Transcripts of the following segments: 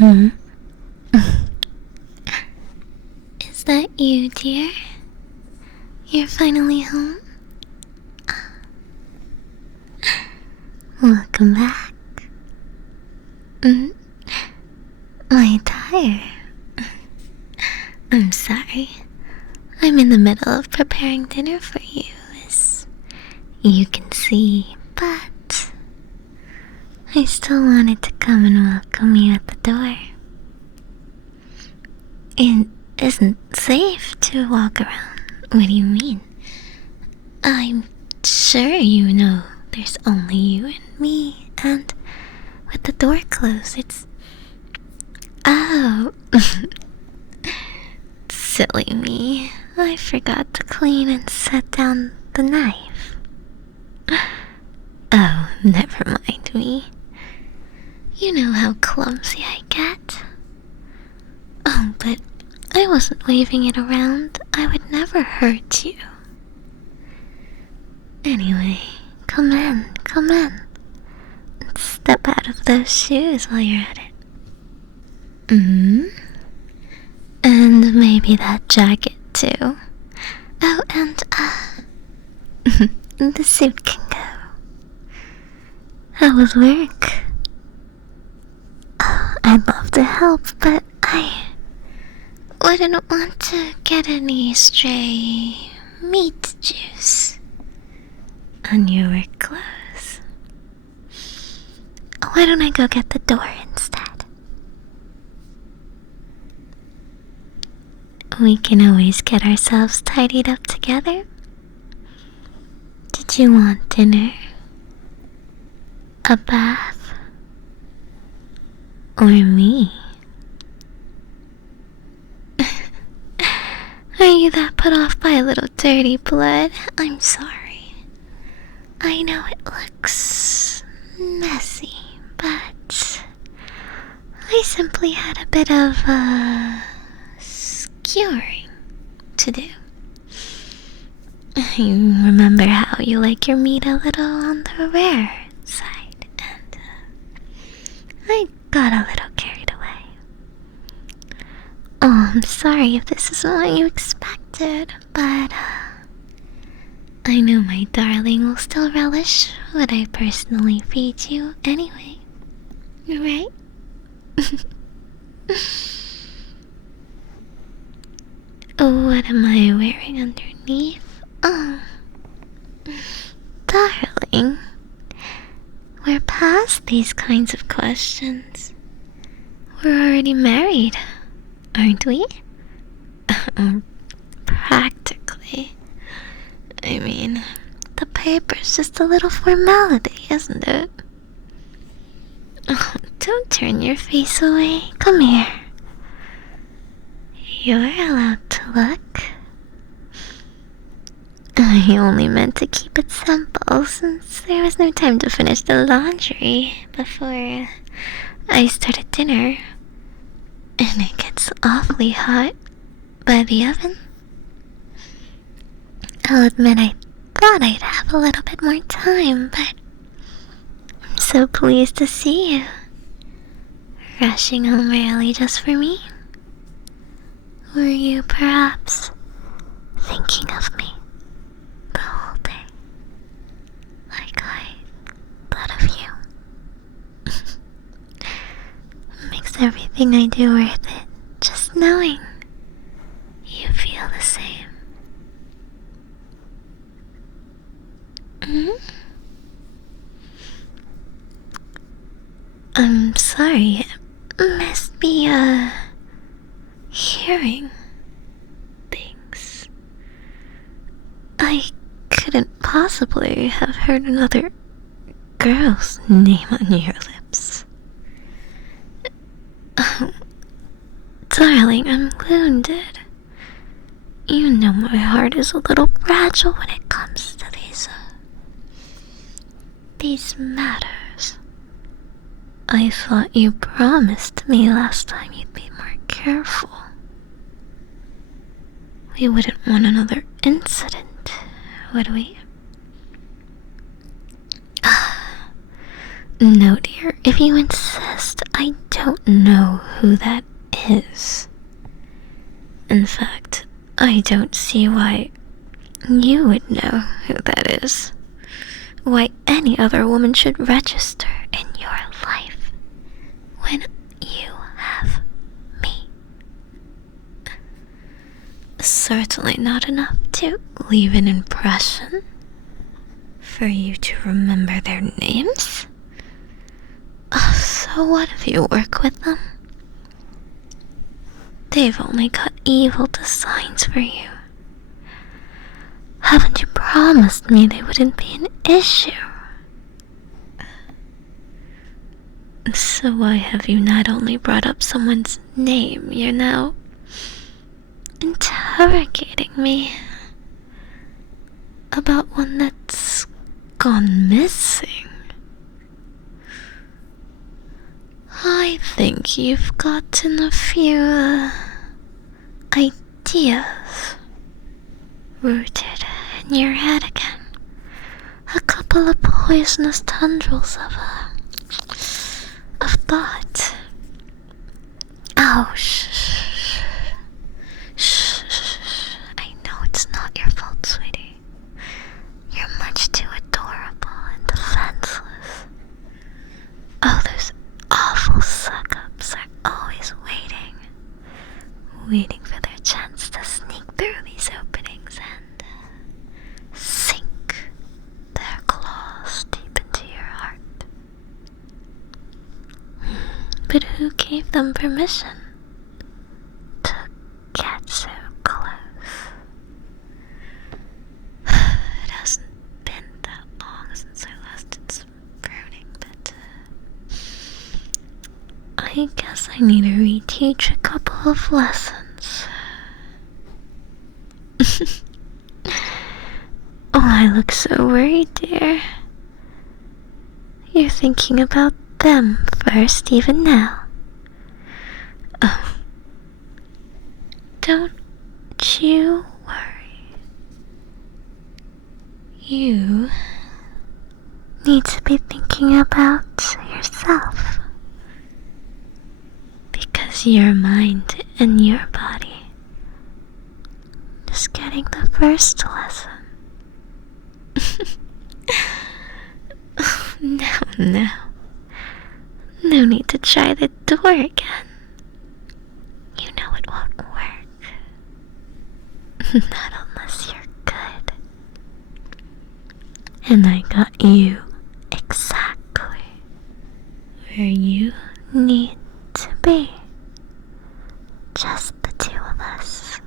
Hmm? Is that you, dear? You're finally home? Welcome back. My tire. I'm sorry. I'm in the middle of preparing dinner for you, as you can see, but I still wanted to come and welcome you at the door. It isn't safe to walk around. What do you mean? I'm sure you know there's only you and me, and with the door closed, it's... Oh. Silly me. I forgot to clean and set down the knife. Oh, never mind me. You know how clumsy I get. Oh, but I wasn't waving it around. I would never hurt you. Anyway, come in. Step out of those shoes while you're at it. And maybe that jacket too. Oh, and the suit can go. How was work? Oh, I'd love to help, but I wouldn't want to get any stray meat juice on your work clothes. Why don't I go get the door instead? We can always get ourselves tidied up together. Did you want dinner? A bath? Or me? Are you that put off by a little dirty blood? I'm sorry. I know it looks messy, but I simply had a bit of skewering to do. You remember how you like your meat a little on the rare side, and I got a little carried away. Oh, I'm sorry if this isn't what you expected, but I know my darling will still relish what I personally feed you anyway, right? What am I wearing underneath? Oh, darling, we're past these kinds of questions. We're already married, aren't we? Practically. I mean, the paper's just a little formality, isn't it? Oh, don't turn your face away. Come here. You're allowed to look. I only meant to keep it simple since there was no time to finish the laundry before I started dinner. And it gets awfully hot by the oven. I'll admit I thought I'd have a little bit more time, but I'm so pleased to see you. Rushing home early just for me? Were you perhaps thinking of me the whole day? Like I thought of you? Makes everything I do worth it, just knowing you feel the same. I'm sorry, it must be, hearing things. I couldn't possibly have heard another girl's name on your lips. Oh, darling, I'm wounded. You know my heart is a little fragile when it comes to these matters. I thought you promised me last time you'd be more careful. We wouldn't want another incident, would we? No, dear, if you insist, I don't know who that is. In fact, I don't see why you would know who that is. Why any other woman should register in your life when you have me. Certainly not enough to leave an impression for you to remember their names. So what if you work with them? They've only got evil designs for you. Haven't you promised me they wouldn't be an issue? So why have you not only brought up someone's name, you're now interrogating me about one that's gone missing? I think you've gotten a few ideas rooted in your head again. A couple of poisonous tendrils of thought. Oh, shh. I know it's not your fault, sweetie. You're much too adorable and defenseless. Oh, those awful suck-ups are always waiting for their chance to sneak through these openings and sink their claws deep into your heart. But who gave them permission to get so close? It hasn't been that long since I last did some pruning, but I guess I need to reteach a couple of lessons. Oh, I look so worried, dear. You're thinking about them first, even now. Oh, don't you worry. You need to be thinking about yourself. Because your mind and your body is getting the first lesson. No. No need to try the door again. You know it won't work. Not unless you're good. And I got you exactly where you need to be. Just the two of us,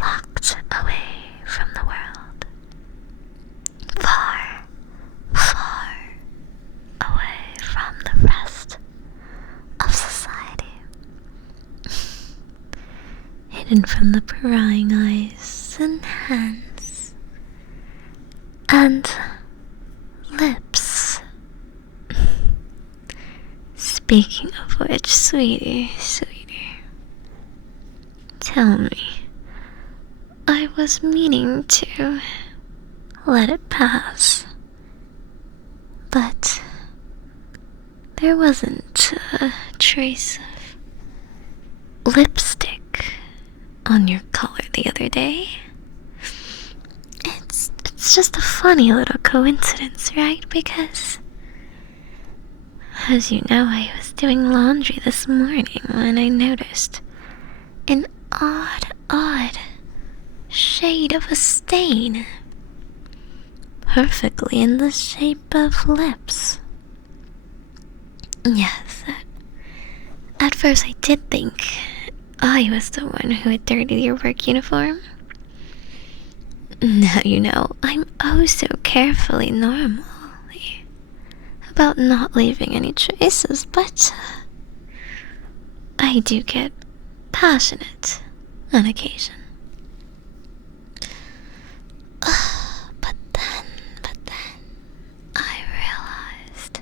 locked away from the world, far, far away from the rest of society, hidden from the prying eyes and hands and lips. Speaking of which, sweetie, tell me, I was meaning to let it pass, but there wasn't a trace of lipstick on your collar the other day. It's just a funny little coincidence, right? Because, as you know, I was doing laundry this morning when I noticed an odd shade of a stain, perfectly in the shape of lips. Yes, at first I did think I was the one who had dirtied your work uniform. Now you know, I'm oh so carefully normally about not leaving any traces, but I do get passionate on occasion. But then, I realized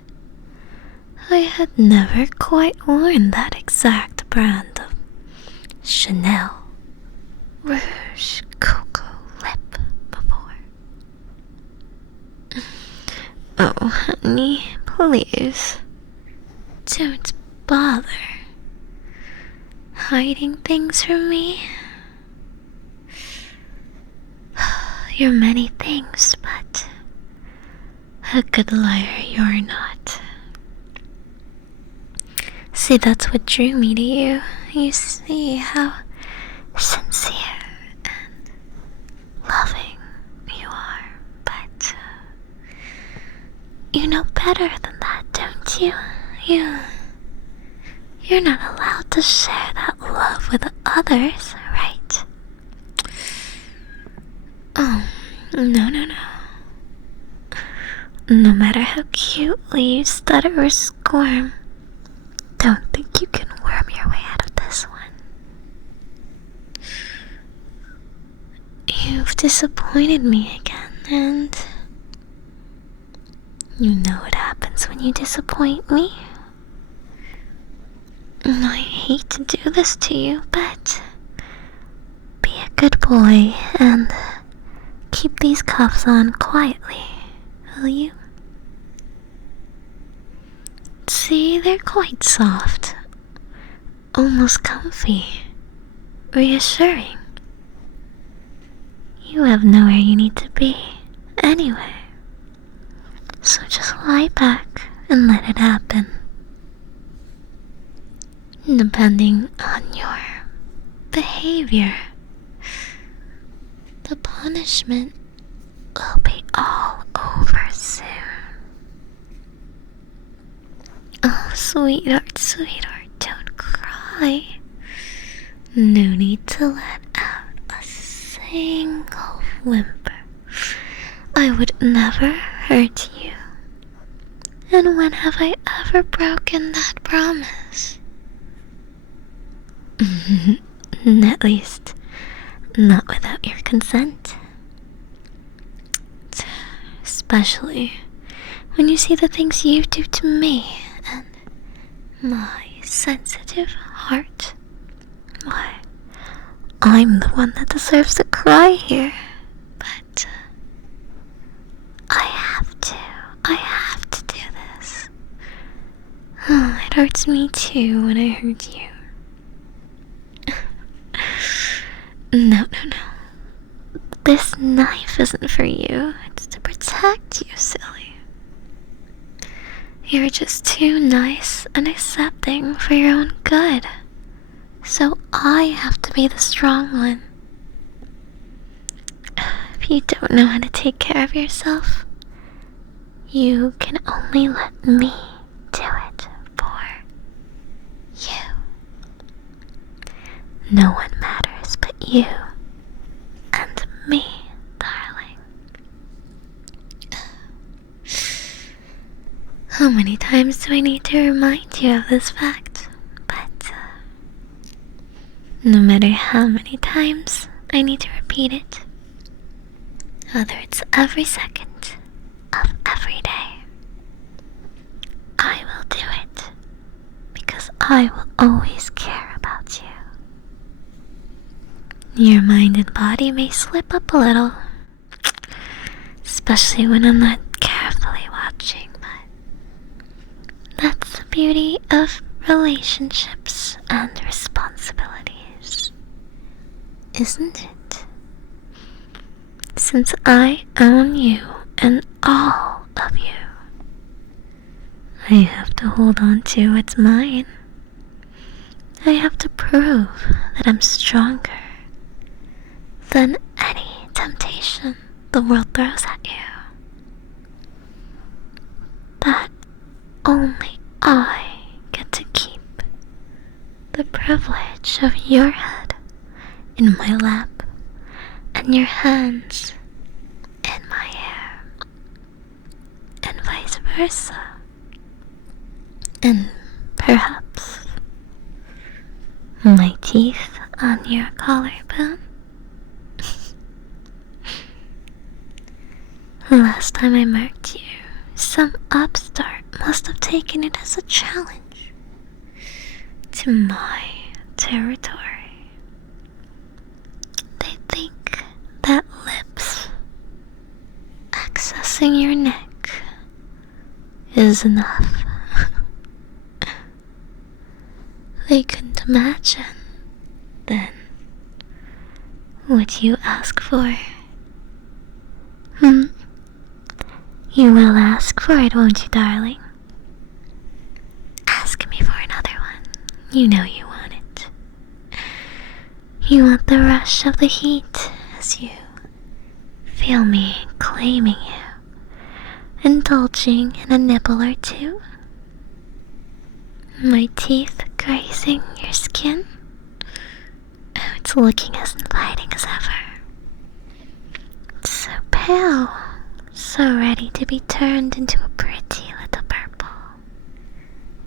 I had never quite worn that exact brand of Chanel Rouge Cocoa Lip before. Oh, honey, please. Don't bother hiding things from me. You're many things, but a good liar you're not. See, that's what drew me to you. You see how sincere and loving you are, but you know better than that, don't you? You're not allowed to share that love with others, right? Oh, no. No matter how cutely you stutter or squirm, don't think you can worm your way out of this one. You've disappointed me again, and you know what happens when you disappoint me. I hate to do this to you, but be a good boy and keep these cuffs on quietly, will you? See, they're quite soft, almost comfy, reassuring. You have nowhere you need to be, anyway. So just lie back and let it happen. Depending on your behavior, the punishment will be all over soon. Oh, sweetheart, don't cry. No need to let out a single whimper. I would never hurt you. And when have I ever broken that promise? At least, not without your consent. Especially when you see the things you do to me and my sensitive heart. Why, I'm the one that deserves to cry here. But I have to do this. Oh, it hurts me too when I hurt you. No. This knife isn't for you. It's to protect you, silly. You're just too nice and accepting for your own good. So I have to be the strong one. If you don't know how to take care of yourself, you can only let me do it for you. No one matters but you and me, darling. How many times do I need to remind you of this fact? But no matter how many times I need to repeat it, whether it's every second of every day, I will do it because I will always care about you. Your mind and body may slip up a little, especially when I'm not carefully watching, but that's the beauty of relationships and responsibilities, isn't it? Since I own you and all of you, I have to hold on to what's mine. I have to prove that I'm stronger than any temptation the world throws at you. That only I get to keep the privilege of your head in my lap and your hands in my hair, and vice versa. And perhaps my teeth on your collarbone. Last time I marked you, some upstart must have taken it as a challenge to my territory. They think that lips accessing your neck is enough. They couldn't imagine, then, what you ask for. You will ask for it, won't you, darling? Ask me for another one. You know you want it. You want the rush of the heat as you feel me claiming you, indulging in a nibble or two. My teeth grazing your skin. Oh, it's looking as inviting as ever. It's so pale, so ready to be turned into a pretty little purple.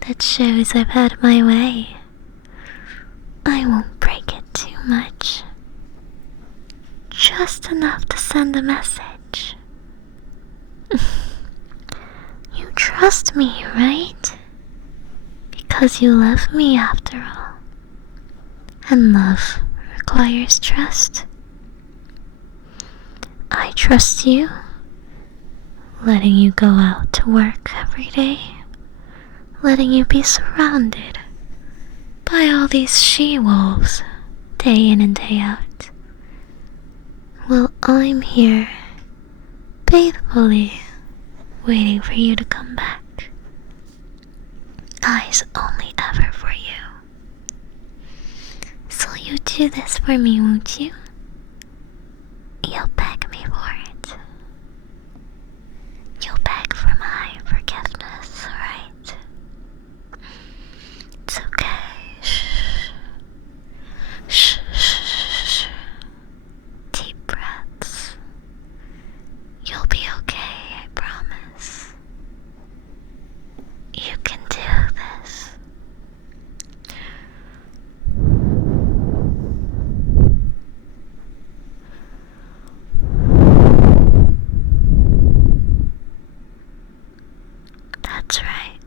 That shows I've had my way. I won't break it too much. Just enough to send a message. You trust me, right? Because you love me after all. And love requires trust. I trust you, letting you go out to work every day, letting you be surrounded by all these she-wolves day in and day out. Well, I'm here, faithfully waiting for you to come back. Eyes only ever for you. So you do this for me, won't you? You'll beg me for it. You'll beg for my forgiveness, right? It's okay. Shh. Shh, shh, shh. Deep breaths. You'll be okay, I promise. You can do this. That's right.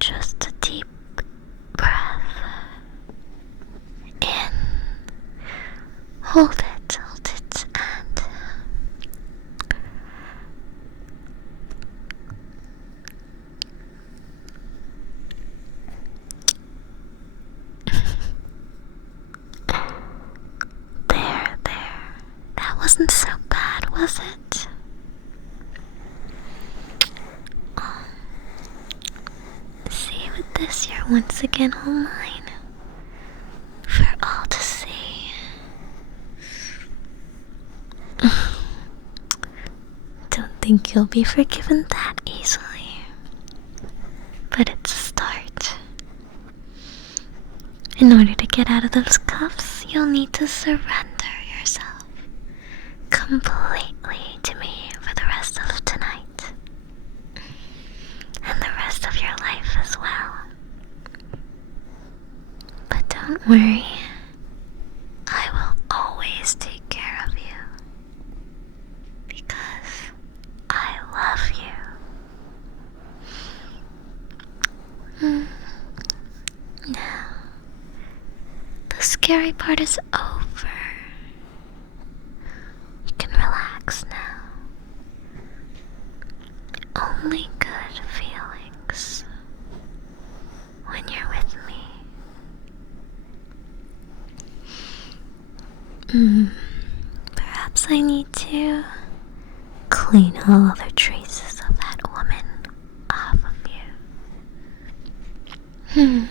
Just a deep breath. In. Hold it, and there. That wasn't so bad, was it? See, with this, you're once again all mine. For all to see. Don't think you'll be forgiven that easily. But it's a start. In order to get out of those cuffs, you'll need to surrender yourself completely to me for the rest of tonight. And the rest of your life as well. But don't worry. I will always take care of you. Because I love you. Now, the scary part is over. You can relax now. Only good feelings when you're with me. Perhaps I need to clean all other traces of that woman off of you.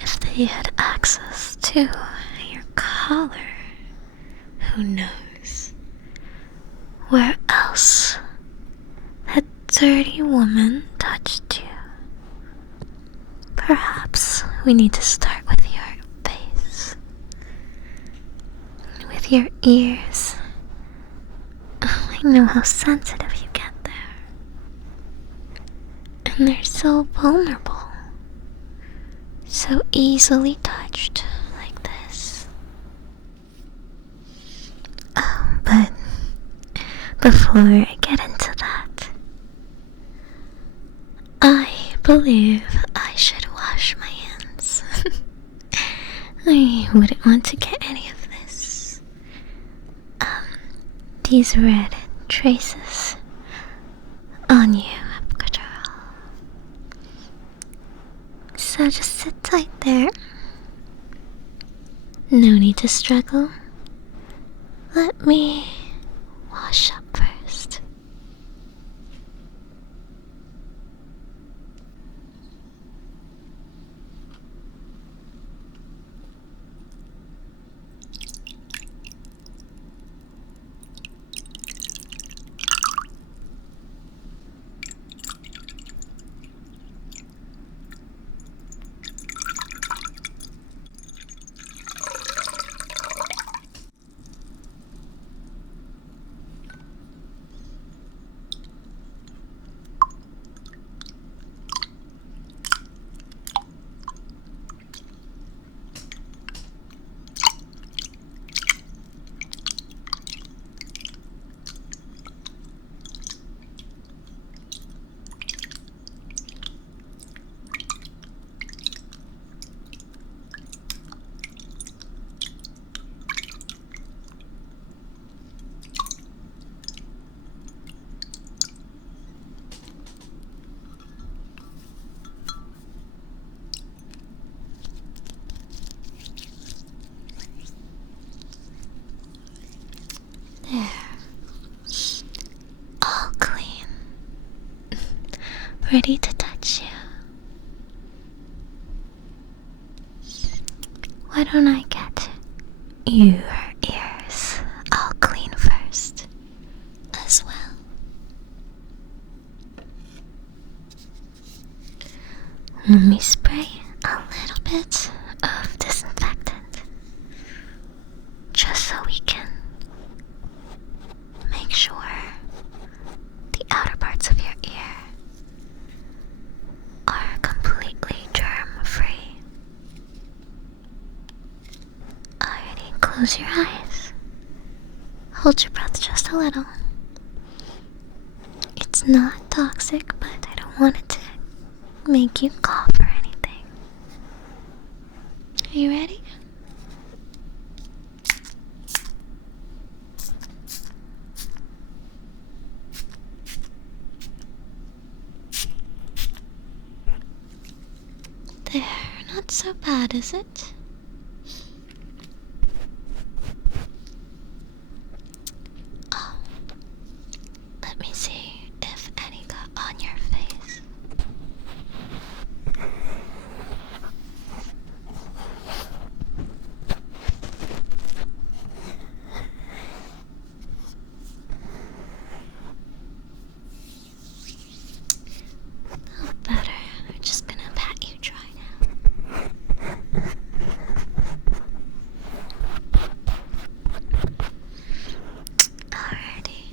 If they had access to your collar, who knows where else that dirty woman touched you. Perhaps we need to start with your face, with your ears. Oh, I know how sensitive you get there. And they're so vulnerable, so easily touched like this. Oh, but before I get into that, I believe I should wash my hands. I wouldn't want to get any of these red traces So just sit tight there. No need to struggle. Let me wash up first. There. All clean. Ready to touch you. Why don't I get your ears all clean first as well? Let me spray a little bit of disinfectant just so we can make sure the outer parts of your ear are completely germ-free. Alrighty, close your eyes. Hold your breath just a little. It's not toxic, but I don't want it to make you cough or anything. Are you ready? There, not so bad, is it? Oh, let me see if any got on your face. Oh, better. I'm just gonna pat you dry now. Alrighty.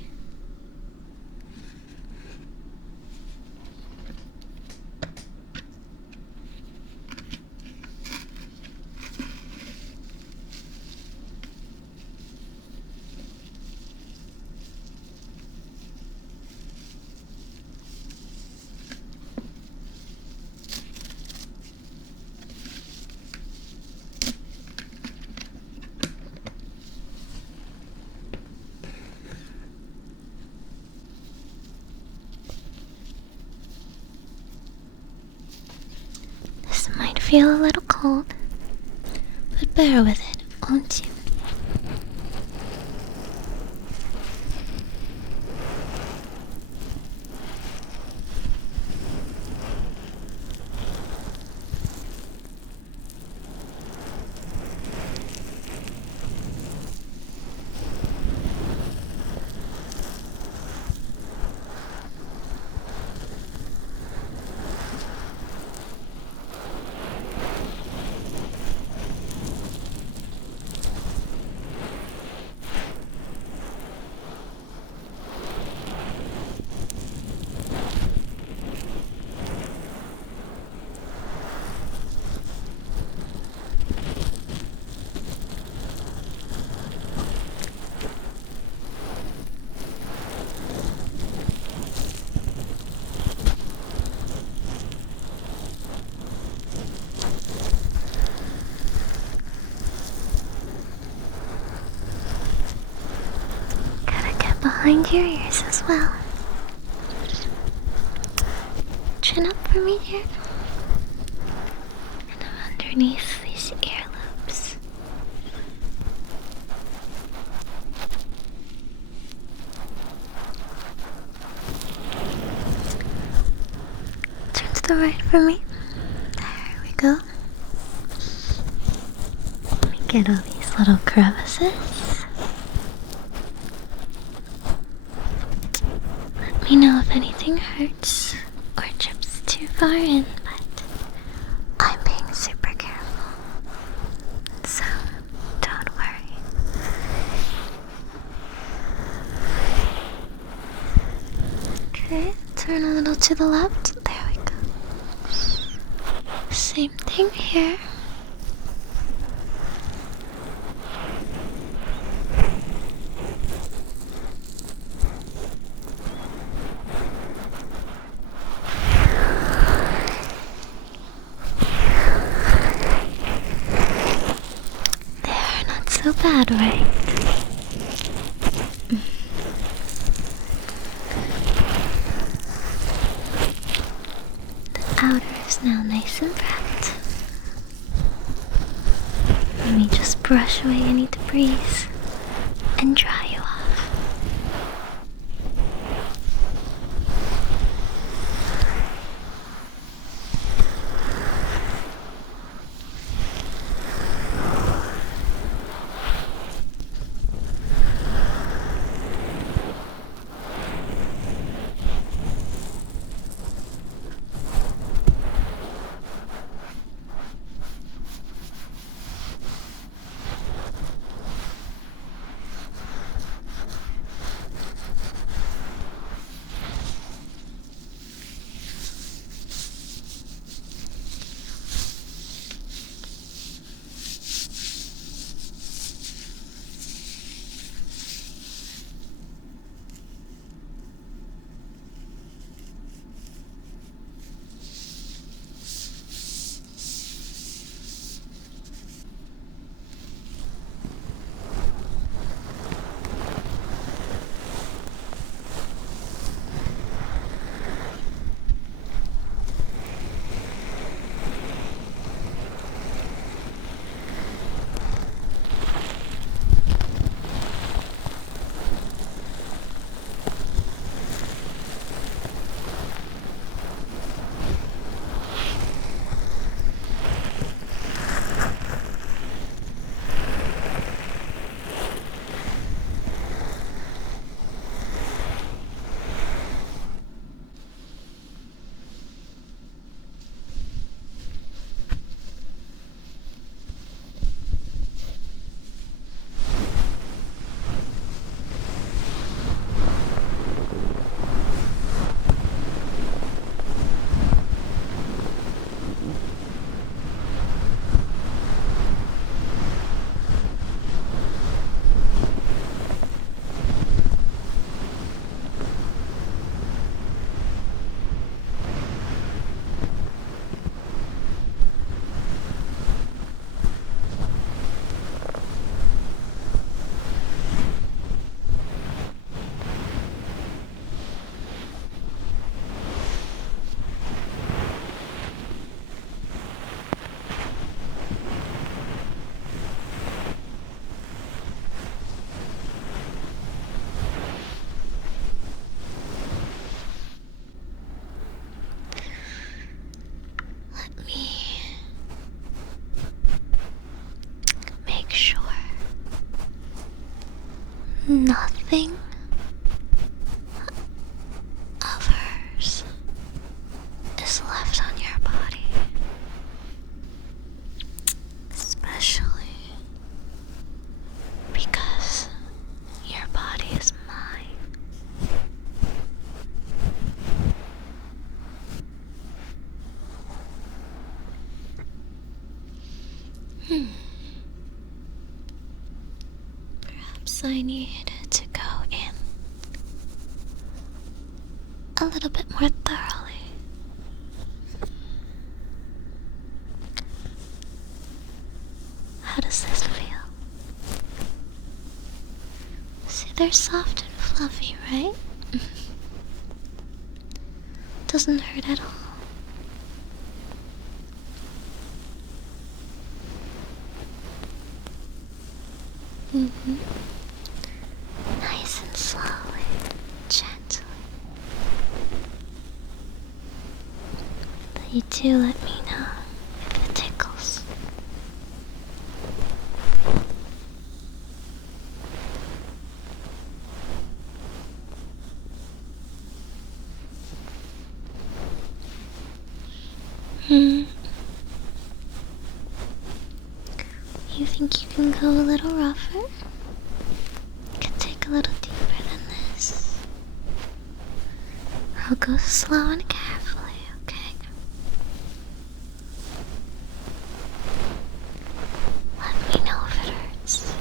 This might feel a little cold, but bear with it, won't you? Behind your ears as well. Chin up for me here. underneath these earlobes. Turn to the right for me. There we go. Let me get all these little crevices. Let me know if anything hurts or chips too far in, but I'm being super careful, so don't worry. Okay, turn a little to the left. There we go. Same thing here. So bad, right? The outer is now nice and prepped. Let me just brush away any debris and dry you off. Nothing of hers is left on your body, especially because your body is mine. Perhaps I need to go in a little bit more thoroughly. How does this feel? See, they're soft and fluffy, right? Doesn't hurt at all. Mm-hmm. Nice and slowly, gently. But you do let me know if it tickles. You think you can go a little rougher? Could take a little deeper than this. I'll go slow and carefully, okay? Let me know if it hurts.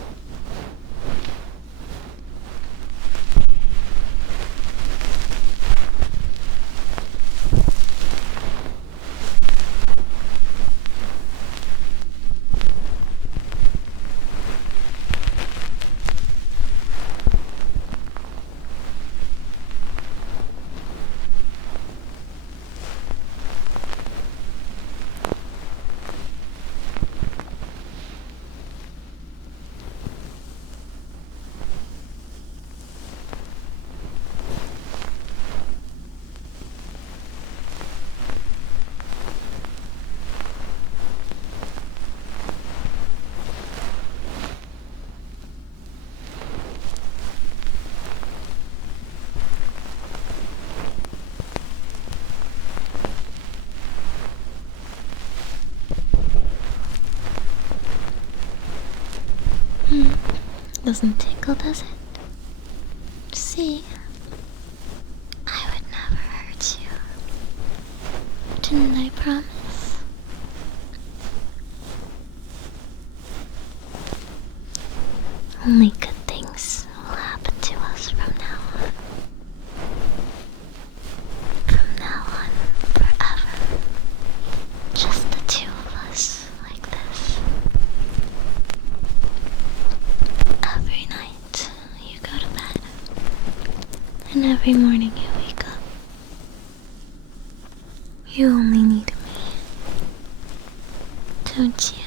Doesn't tickle, does it? See? I would never hurt you. Didn't I promise? Only good things will happen to us from now on. From now on, forever. Just the two of us, like this. Every night you go to bed, and every morning you wake up. You only need me, don't you?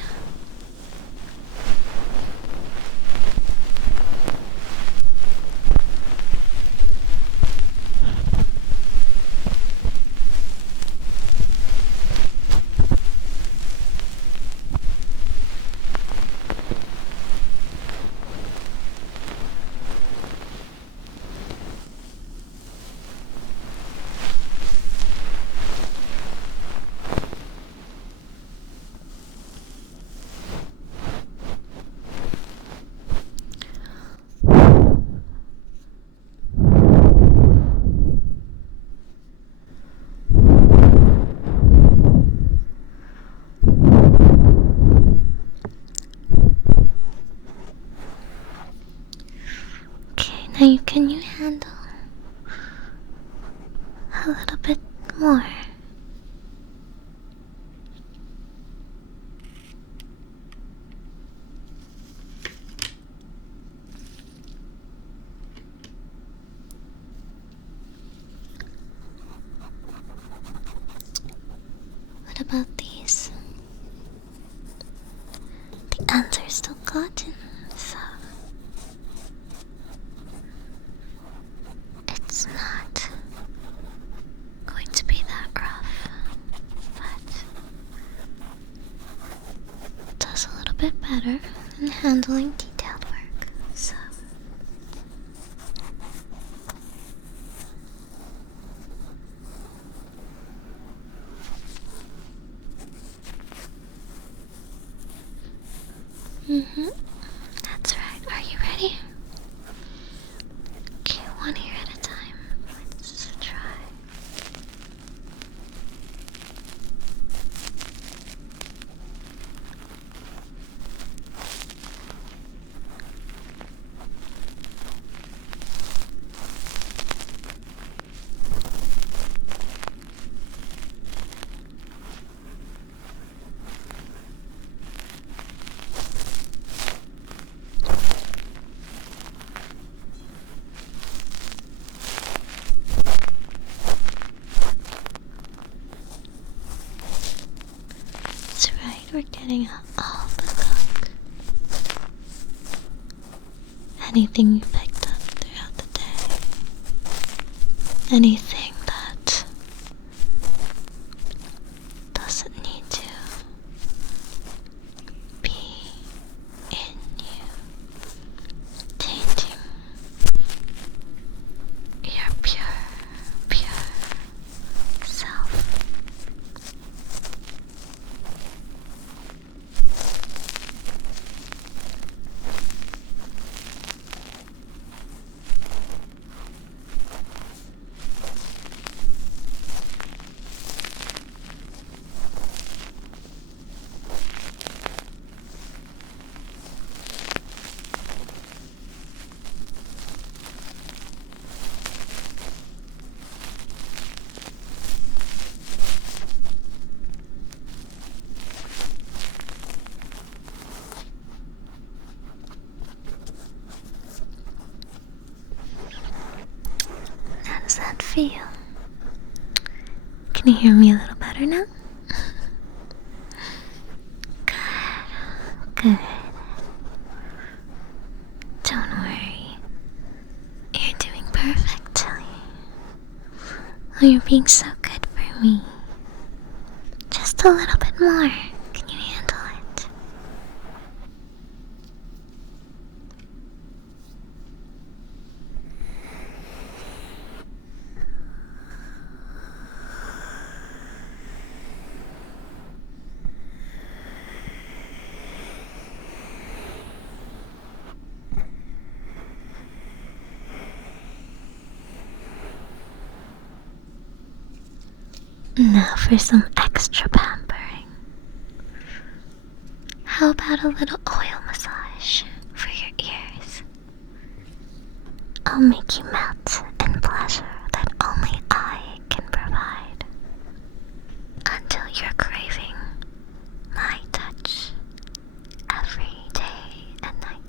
Now can you handle a little bit more? What about these? The ends are still cotton, so it's not going to be that rough, but it does a little bit better than handling detailed work, so that's right. Are you ready? Okay, one ear at a time. Let's try. That's right, we're getting out all the gunk. anything you picked up throughout the day. Anything that doesn't need to be in you, tainting your pure self. How does that feel? Can you hear me a little better now? Good. Don't worry. You're doing perfect, Tilly. Oh, you're being so good for me. Just a little bit more. Can you handle it? Now for some extra pampering. How about a little oil massage for your ears? I'll make you melt in pleasure that only I can provide until you're craving my touch every day and night.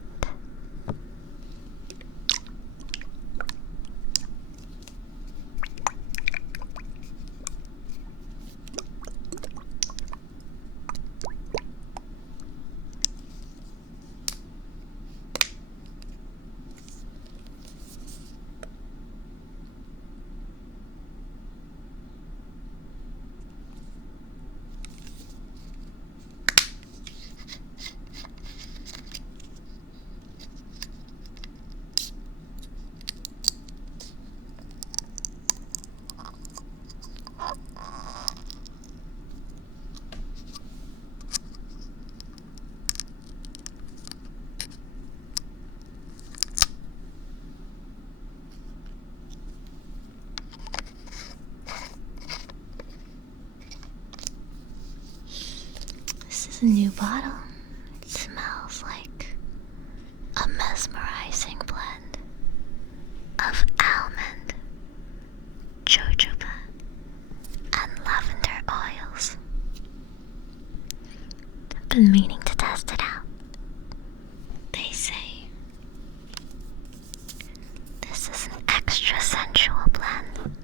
This is a new bottle. It smells like a mesmerizing blend of almond, jojoba, and lavender oils. I've been meaning to test it out. They say this is an extra sensual blend.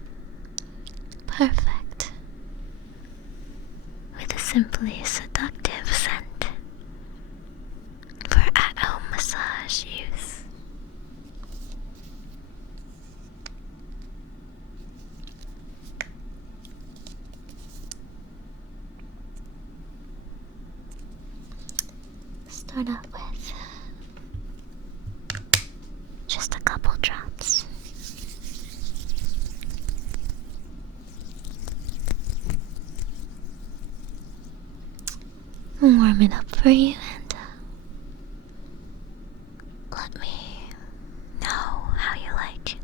Perfect. With a simply seductive scent for at-home massage use. Start out with just a couple drops. Warm it up for you and let me know how you like it.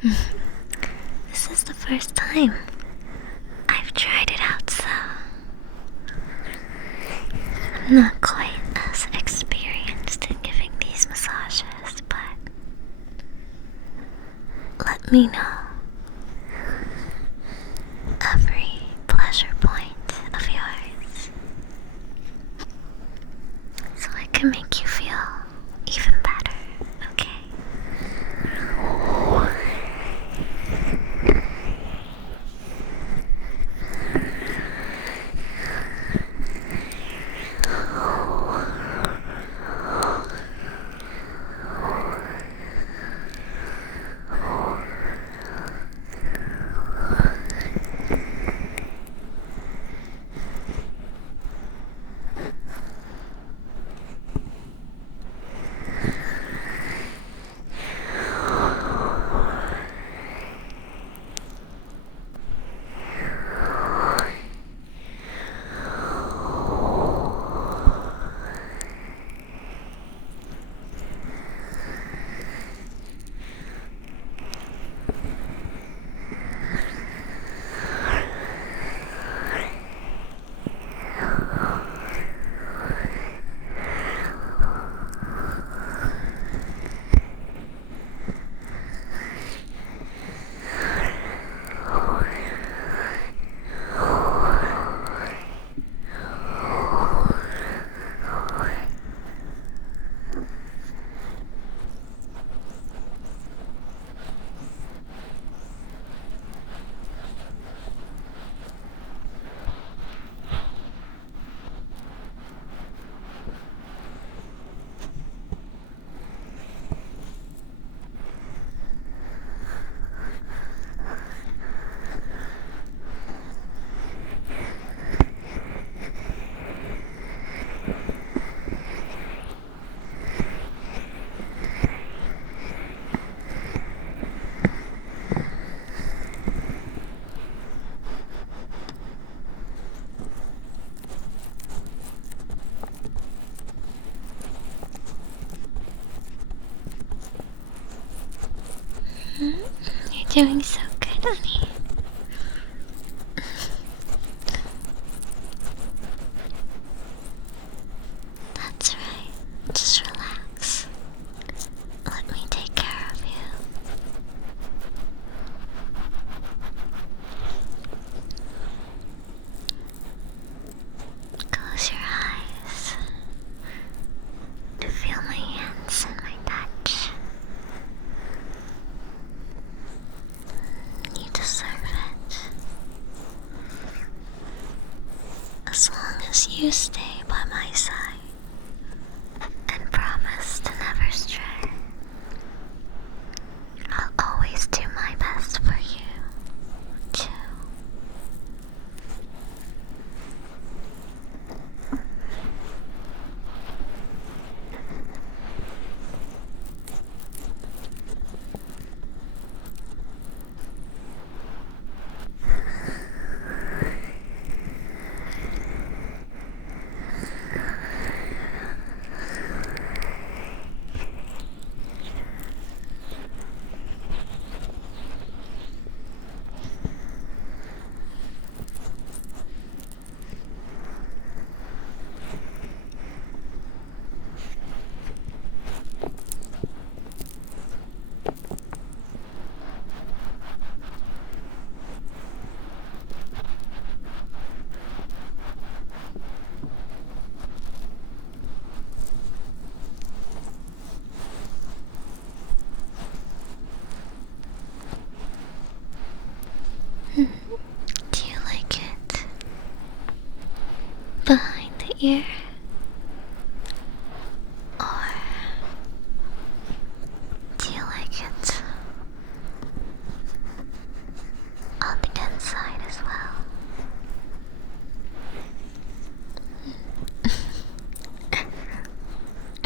This is the first time I've tried it out, so I'm not quite as experienced in giving these massages, but let me know every pleasure point of yours so I can make you feel even better, okay? You're doing so good, honey. That's right. Just relax. Let me take care of you. Close your eyes to feel my hands and my touch. You deserve it. As long as you stay by my side and promise to never stray, I'll always do my best for you, too. Do you like it? Behind the ear? Or do you like it on the inside as well?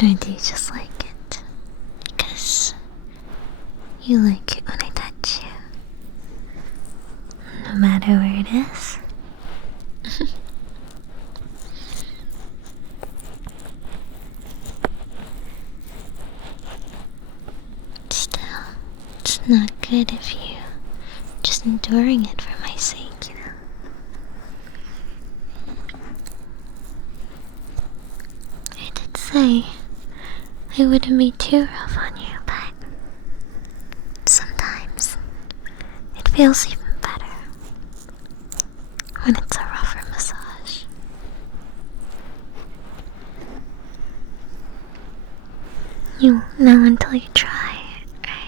Or do you just like it because you like it when I touch you? No matter where it is. Still, it's not good good if you just enduring it for my sake, you know. I did say I wouldn't be too rough on you, but sometimes it feels even better when it's a rougher massage. You won't know until you try it, right?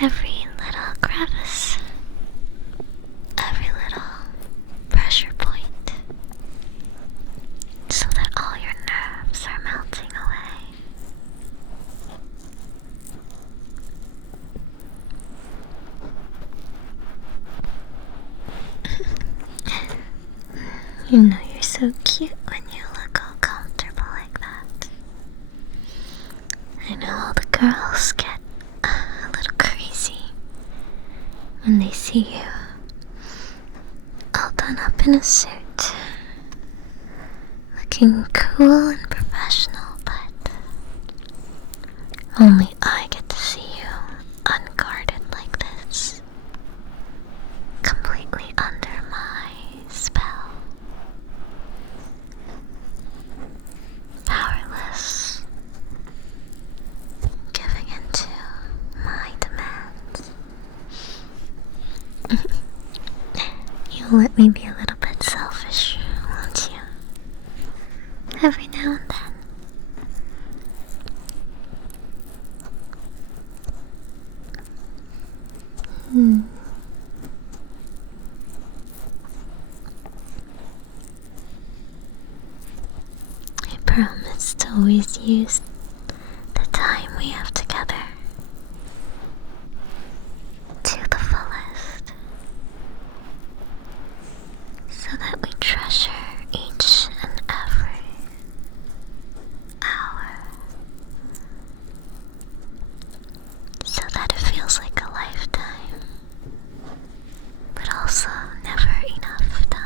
Every little crevice, every little pressure point, so that all your nerves are melting away. You know you're so cute when you look all comfortable like that. I know all the girls get a little crazy when they see you all done up in a suit, looking cool and professional, but only I get to see you unguarded like this, completely under my spell, powerless, giving into my demands. You'll let me be a little bit selfish, won't you? Every now and then. I promise to always use the time we have together to the fullest, so that we treasure each and every hour, so that it feels like a lifetime, but also never enough time.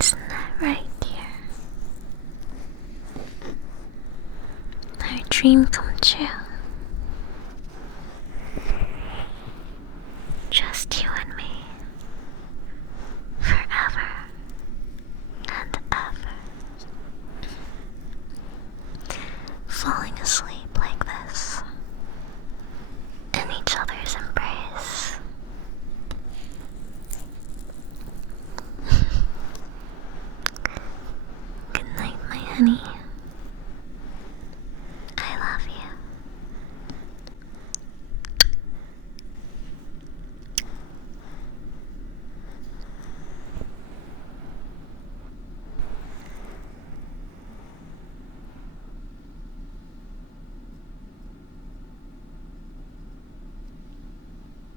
Isn't that right, dear? Our dream come true.